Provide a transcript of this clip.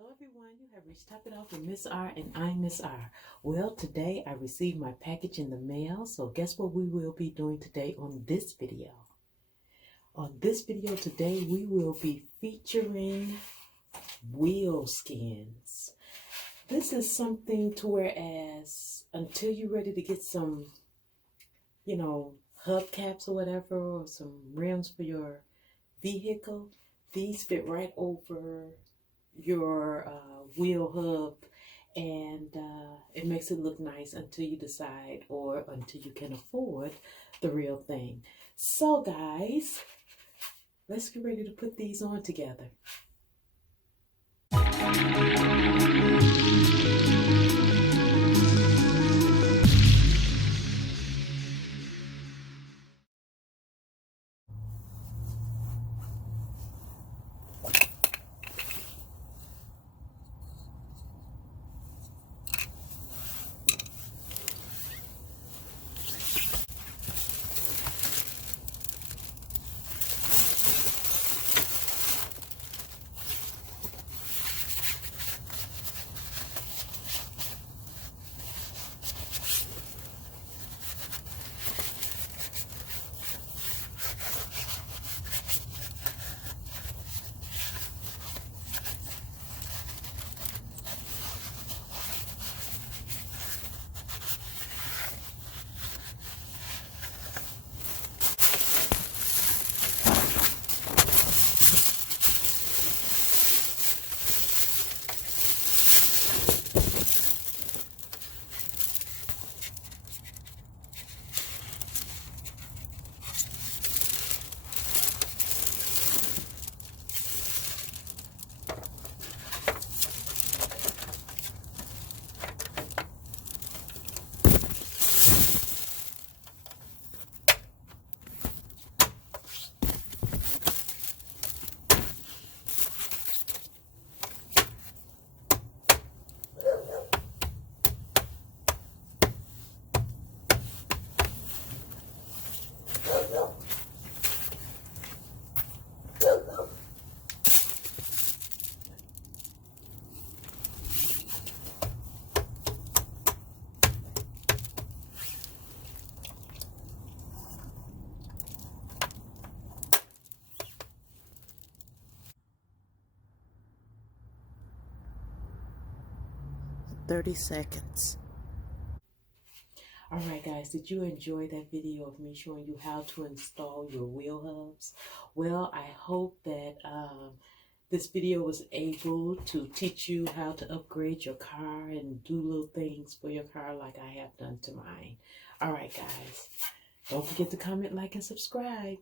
Hello everyone, you have reached Top It Off with Miss R and I'm Miss R. Well, today I received my package in the mail, so guess what we will be doing today on this video? On this video today, we will be featuring wheel skins. This is something to whereas until you're ready to get some, hubcaps or whatever, or some rims for your vehicle, these fit right over your wheel hub, and it makes it look nice until you decide or until you can afford the real thing. So guys, let's get ready to put these on together. $30. Alright guys, did you enjoy that video of me showing you how to install your wheel hubs? Well, I hope that this video was able to teach you how to upgrade your car and do little things for your car like I have done to mine. Alright guys, don't forget to comment, like, and subscribe.